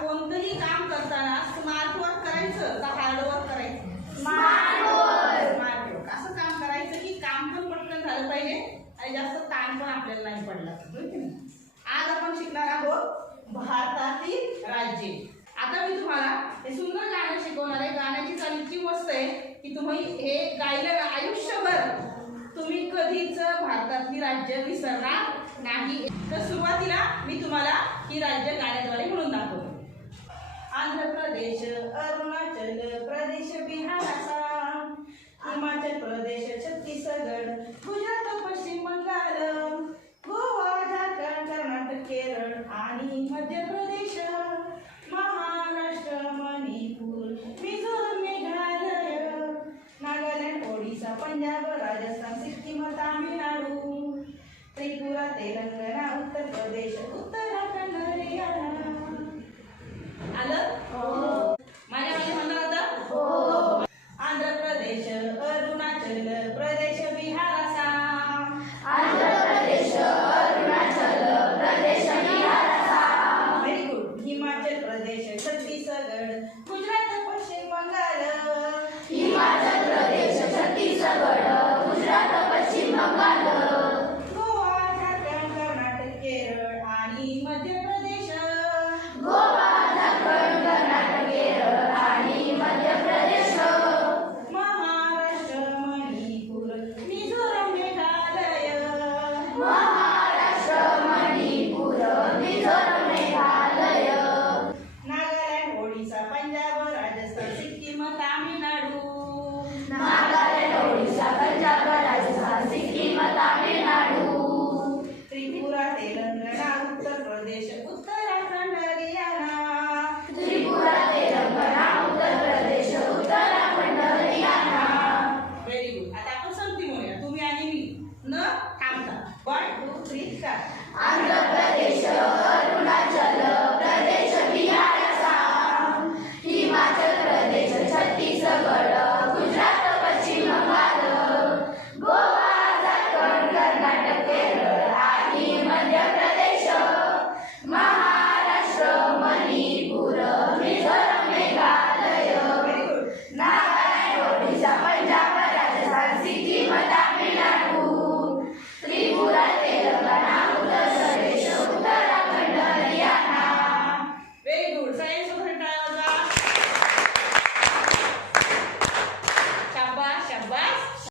कोणतंही काम करताना स्मार्ट वर्क करायचं का हार्ड वर्क करायचं? Smart work. असं काम करायचं की काम पण पटकन झालं पाहिजे आणि जास्त ताण पण आपल्याला नाही पडला. आज आपण शिकणार आहोत भारतातील राज्ये. आता मी तुम्हाला हे सुंदर गाणं शिकवणार आहे. गाण्याची चाल इतकी मस्त आहे की तुम्ही हे गायलं आयुष्यभर तुम्ही कधीच भारतातली राज्य विसरणार नाही. तर सुरुवातीला मी तुम्हाला ही राज्य गाण्याद्वारे म्हणून दाखवतो. आंध्र प्रदेश, अरुणाचल प्रदेश, बिहार, आसाम, हिमाचल प्रदेश, छत्तीसगड,